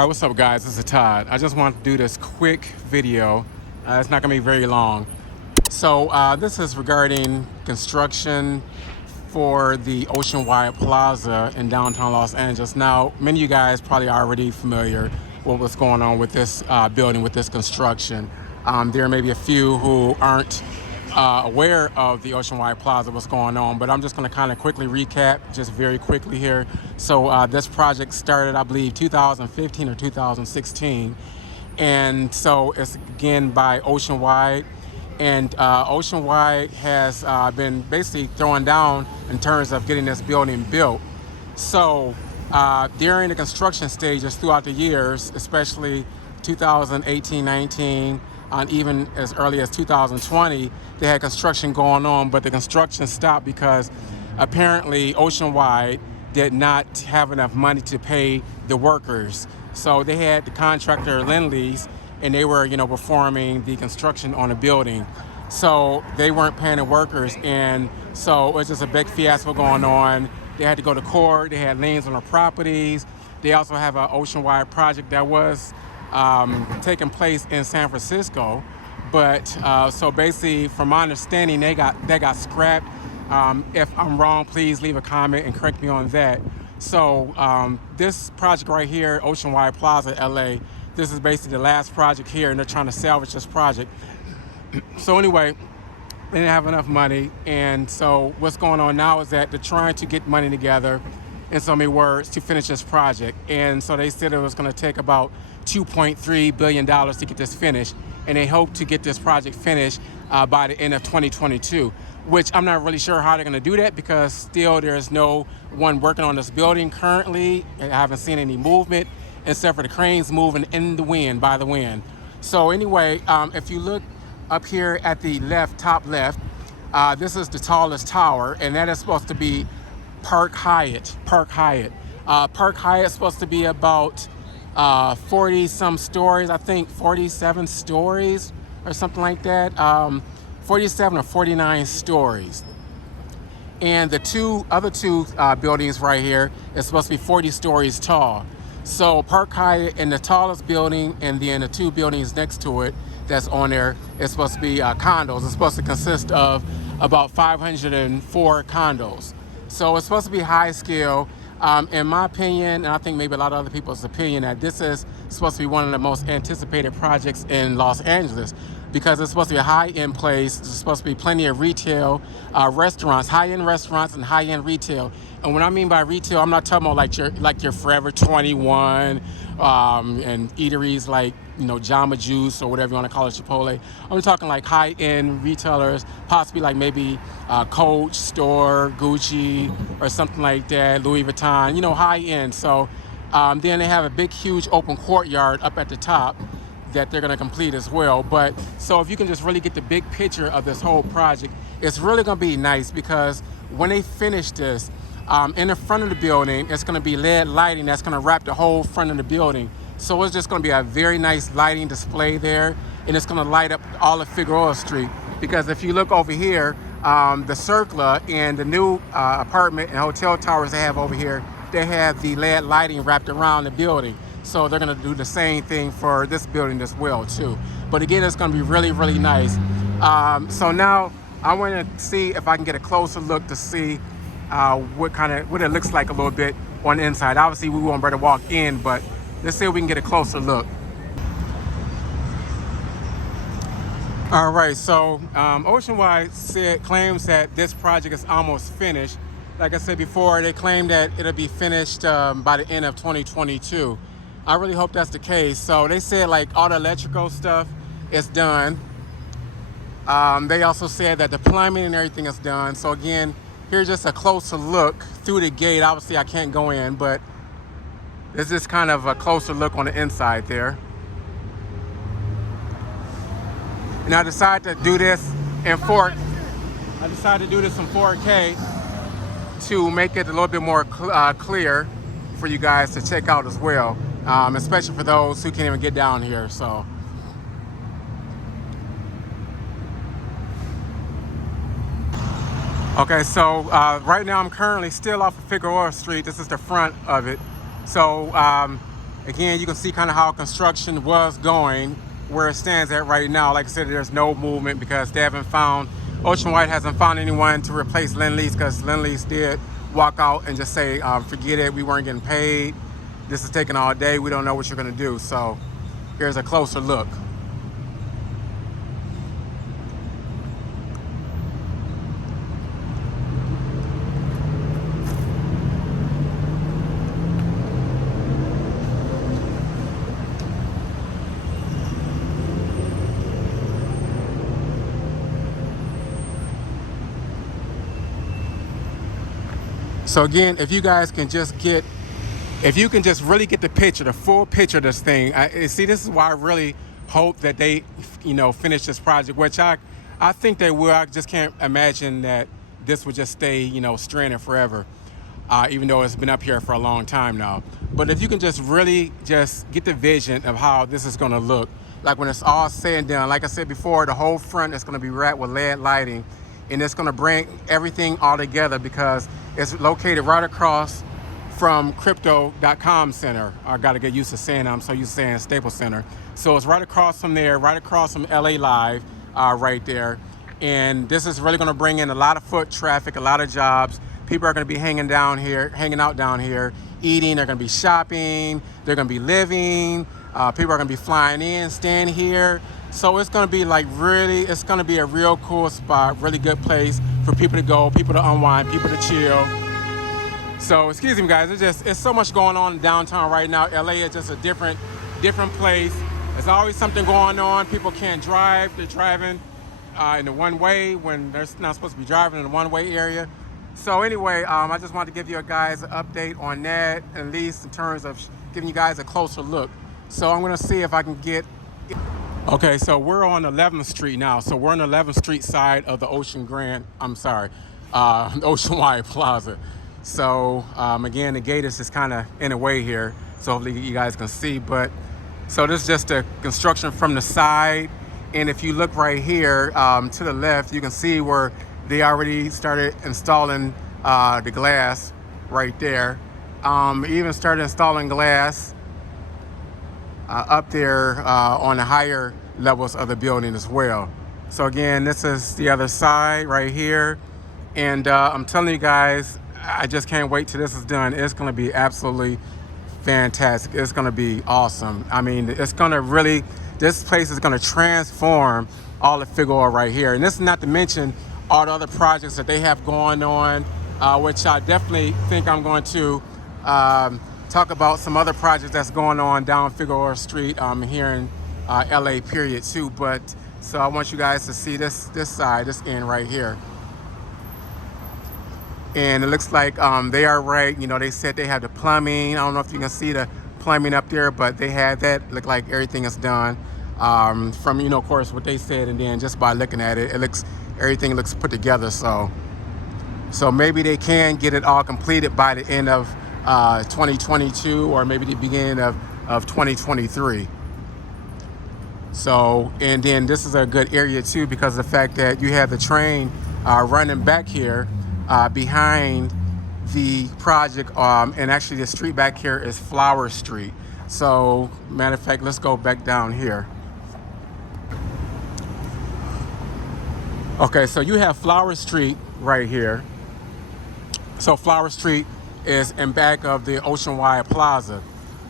All right, what's up, guys? This is Todd. I just want to do this quick video. It's not going to be very long. So this is regarding construction for the Oceanwide Plaza in downtown Los Angeles. Now, many of you guys probably are already familiar with what's going on with this building, with this construction. There may be a few who aren't aware of the Oceanwide Plaza, what's going on, but I'm just going to kind of quickly recap, just very quickly here. So this project started, I believe, 2015 or 2016, and so it's again by Oceanwide, and Oceanwide has been basically throwing down in terms of getting this building built. So during the construction stages throughout the years, especially 2018, 19, and even as early as 2020, they had construction going on, but the construction stopped because apparently Oceanwide did not have enough money to pay the workers. So they had the contractor Lindley's, and they were, performing the construction on the building. So they weren't paying the workers, and so it was just a big fiasco going on. They had to go to court. They had liens on the properties. They also have an Oceanwide project that was taking place in San Francisco, but so basically, from my understanding, they got scrapped. If I'm wrong, please leave a comment and correct me on that. So this project right here, Oceanwide Plaza, LA, this is basically the last project here, and they're trying to salvage this project. So anyway, they didn't have enough money, and so what's going on now is that they're trying to get money together, in so many words, to finish this project. And so they said it was going to take about $2.3 billion to get this finished, and they hope to get this project finished by the end of 2022, which I'm not really sure how they're going to do that, because still there's no one working on this building currently. I haven't seen any movement except for the cranes moving in the wind, by the wind. So anyway, if you look up here at the top left, this is the tallest tower, and that is supposed to be Park Hyatt. Park Hyatt is supposed to be about 40 some stories, I think 47 stories or something like that, 47 or 49 stories. And the other two buildings right here is supposed to be 40 stories tall. So Park Hyatt and the tallest building, and then the two buildings next to it that's on there is supposed to be condos. It's supposed to consist of about 504 condos. So it's supposed to be high scale. In my opinion, and I think maybe a lot of other people's opinion, that this is supposed to be one of the most anticipated projects in Los Angeles, because it's supposed to be a high-end place. There's supposed to be plenty of retail, restaurants, high-end restaurants and high-end retail. And what I mean by retail, I'm not talking about like your Forever 21 and eateries like Jamba Juice or whatever you want to call it, Chipotle. I'm talking like high-end retailers, possibly like maybe Coach store, Gucci, or something like that, Louis Vuitton, high-end. So then they have a big, huge open courtyard up at the top that they're going to complete as well. But so if you can just really get the big picture of this whole project, it's really going to be nice, because when they finish this, in the front of the building, it's going to be LED lighting that's going to wrap the whole front of the building. So it's just going to be a very nice lighting display there, and it's going to light up all of Figueroa Street. Because if you look over here, the Circula and the new apartment and hotel towers they have over here, they have the LED lighting wrapped around the building. So they're going to do the same thing for this building as well too. But again, it's going to be really, really nice. So now I want to see if I can get a closer look to see what it looks like a little bit on the inside. Obviously, we won't better walk in, but let's see if we can get a closer look. All right, so Oceanwide claims that this project is almost finished. Like I said before, they claim that it'll be finished by the end of 2022. I really hope that's the case. So they said like all the electrical stuff is done. They also said that the plumbing and everything is done. So again, here's just a closer look through the gate. Obviously, I can't go in, but it's just kind of a closer look on the inside there. And I decided to do this in 4K to make it a little bit more clear for you guys to check out as well, especially for those who can't even get down here. So okay, so right now I'm currently still off of Figueroa Street. This is the front of it. So Again, you can see kind of how construction was going, where it stands at right now. Like I said, there's no movement because they haven't found, Oceanwide hasn't found anyone to replace Lend-Lease, because Lend-Lease did walk out and just say, forget it, we weren't getting paid. This is taking all day. We don't know what you're gonna do. So here's a closer look. So again, if you guys can just get, if you can just really get the picture, the full picture of this thing. See, this is why I really hope that they, finish this project, which I think they will. I just can't imagine that this would just stay, stranded forever, even though it's been up here for a long time now. But if you can just really just get the vision of how this is going to look, like when it's all said and done, like I said before, the whole front is going to be wrapped with LED lighting, and it's going to bring everything all together because it's located right across from Crypto.com Center. I got to get used to saying I'm so used to saying Staples Center. So it's right across from there, right across from LA Live, right there. And this is really going to bring in a lot of foot traffic, a lot of jobs. People are going to be hanging out down here, eating. They're going to be shopping. They're going to be living. People are going to be flying in, staying here. So it's going to be like really, it's going to be a real cool spot, really good place for people to go, people to unwind, people to chill. So excuse me guys, it's so much going on in downtown right now. LA is just a different place. There's always something going on. People can't drive. They're driving in the one way when they're not supposed to be driving in the one way area. So anyway, I just wanted to give you guys an update on that, at least in terms of giving you guys a closer look. So I'm gonna see if I can get, okay, so we're on 11th Street now. So we're on the 11th Street side of the Oceanwide Plaza. So again, the gate is just kind of in the way here. So hopefully you guys can see, but so this is just the construction from the side. And if you look right here to the left, you can see where they already started installing the glass right there. Even started installing glass up there on the higher levels of the building as well. So again, this is the other side right here. And I'm telling you guys, I just can't wait till this is done. It's gonna be absolutely fantastic. It's gonna be awesome. I mean, it's gonna really, this place is gonna transform all of Figueroa right here. And this is not to mention all the other projects that they have going on, which I definitely think I'm going to talk about some other projects that's going on down Figueroa Street here in LA period too. But so I want you guys to see this side, this end right here. And it looks like they are right. They said they have the plumbing. I don't know if you can see the plumbing up there, but they have that. Look like everything is done from, of course, what they said. And then just by looking at it, everything looks put together. So maybe they can get it all completed by the end of 2022 or maybe the beginning of 2023. So, and then this is a good area too because of the fact that you have the train running back here behind the project, and actually the street back here is Flower Street. So matter of fact, let's go back down here. Okay, so you have Flower Street right here. So Flower Street is in back of the Oceanwide Plaza.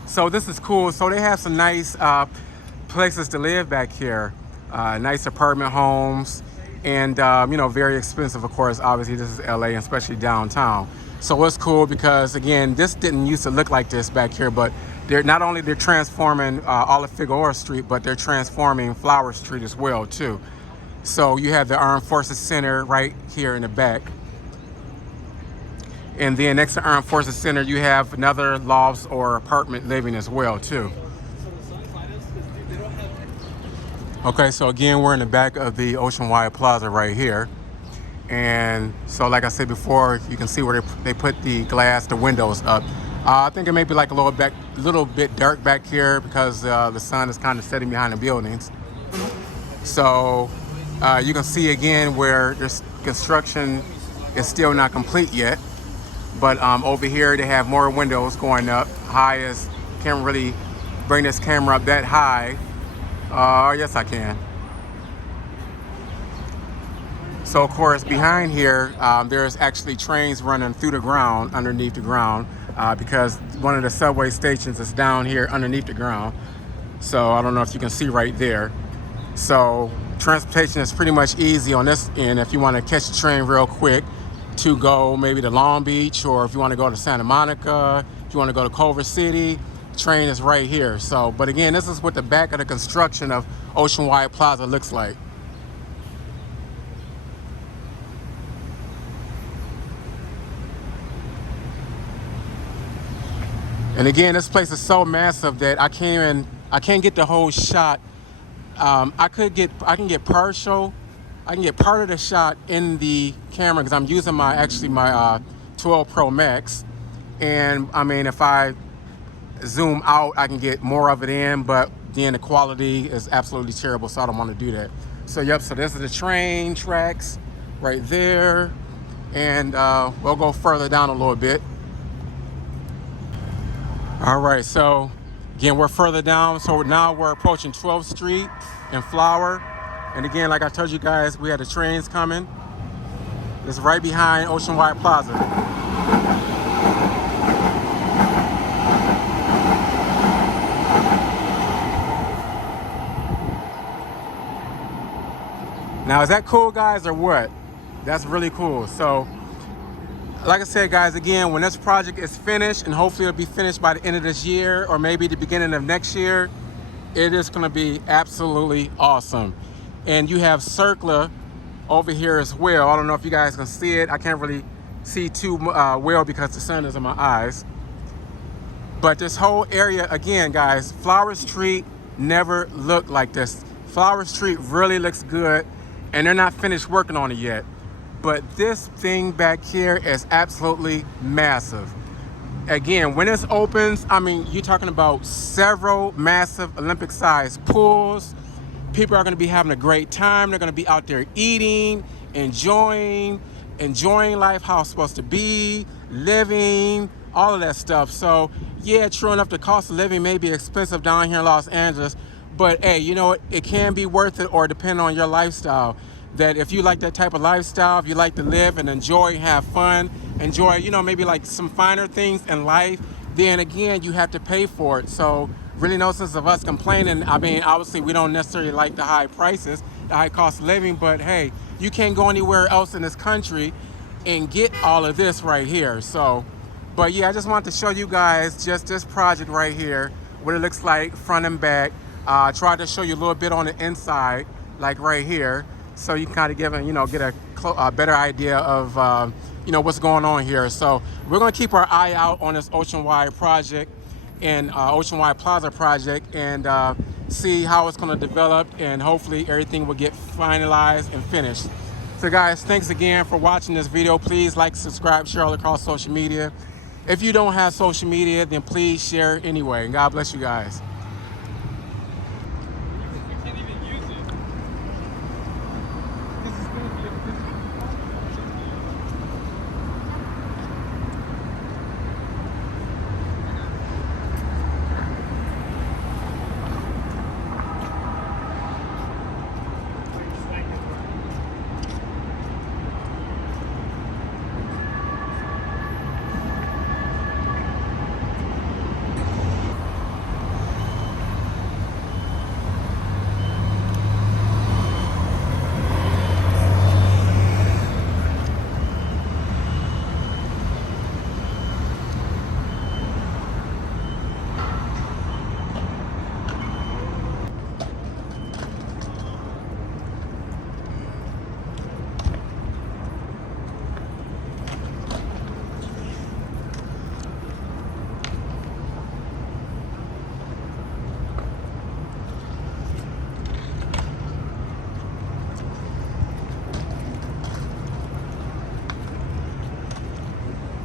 So this is cool. So they have some nice places to live back here, nice apartment homes. And, very expensive, of course. Obviously, this is LA, especially downtown. So it's cool because, again, this didn't used to look like this back here, but they're transforming all of Figueroa Street, but they're transforming Flower Street as well, too. So you have the Armed Forces Center right here in the back. And then next to Armed Forces Center, you have another lofts or apartment living as well, too. Okay, so again, we're in the back of the Oceanwide Plaza right here. And so like I said before, you can see where they put the glass, the windows up. I think it may be like a little bit dark back here because the sun is kind of setting behind the buildings. So you can see again where this construction is still not complete yet. But over here, they have more windows going up. High as, can't really bring this camera up that high. Yes, I can. So of course, behind here, there's actually trains running through the ground, underneath the ground, because one of the subway stations is down here underneath the ground. So I don't know if you can see right there. So transportation is pretty much easy on this end. If you want to catch a train real quick to go maybe to Long Beach, or if you want to go to Santa Monica, if you want to go to Culver City, train is right here. So, but again, this is what the back of the construction of Oceanwide Plaza looks like. And again, this place is so massive that I can't get the whole shot. I can get partial. I can get part of the shot in the camera because I'm using my 12 Pro Max. And I mean, if I zoom out, I can get more of it in, but then the quality is absolutely terrible, so I don't want to do that. So yep, so this is the train tracks right there. And we'll go further down a little bit. All right, so again, we're further down. So now we're approaching 12th Street and Flower. And again, like I told you guys, we had the trains coming. It's right behind Oceanwide Plaza. Now, is that cool, guys, or what? That's really cool. So, like I said, guys, again, when this project is finished, and hopefully it'll be finished by the end of this year or maybe the beginning of next year, it is going to be absolutely awesome. And you have Circla over here as well. I don't know if you guys can see it. I can't really see too well because the sun is in my eyes. But this whole area, again, guys, Flower Street never looked like this. Flower Street really looks good, and they're not finished working on it yet. But this thing back here is absolutely massive. Again, when this opens, I mean, you're talking about several massive Olympic-sized pools. People are going to be having a great time. They're going to be out there eating, enjoying life how it's supposed to be, living, all of that stuff. So, yeah, true enough, the cost of living may be expensive down here in Los Angeles, but hey, you know what? It can be worth it, or depend on your lifestyle. That if you like that type of lifestyle, if you like to live and enjoy, have fun, enjoy, you know, maybe like some finer things in life, then again, you have to pay for it. So really no sense of us complaining. I mean, obviously we don't necessarily like the high prices, the high cost of living, but hey, you can't go anywhere else in this country and get all of this right here. So, but yeah, I just wanted to show you guys just this project right here, what it looks like front and back. Tried to show you a little bit on the inside, like right here, so you can kind of get a better idea of what's going on here. So we're going to keep our eye out on this Oceanwide project and Oceanwide Plaza project, and see how it's going to develop, and hopefully everything will get finalized and finished. So guys, thanks again for watching this video. Please like, subscribe, share all across social media. If you don't have social media, then please share anyway. And God bless you guys.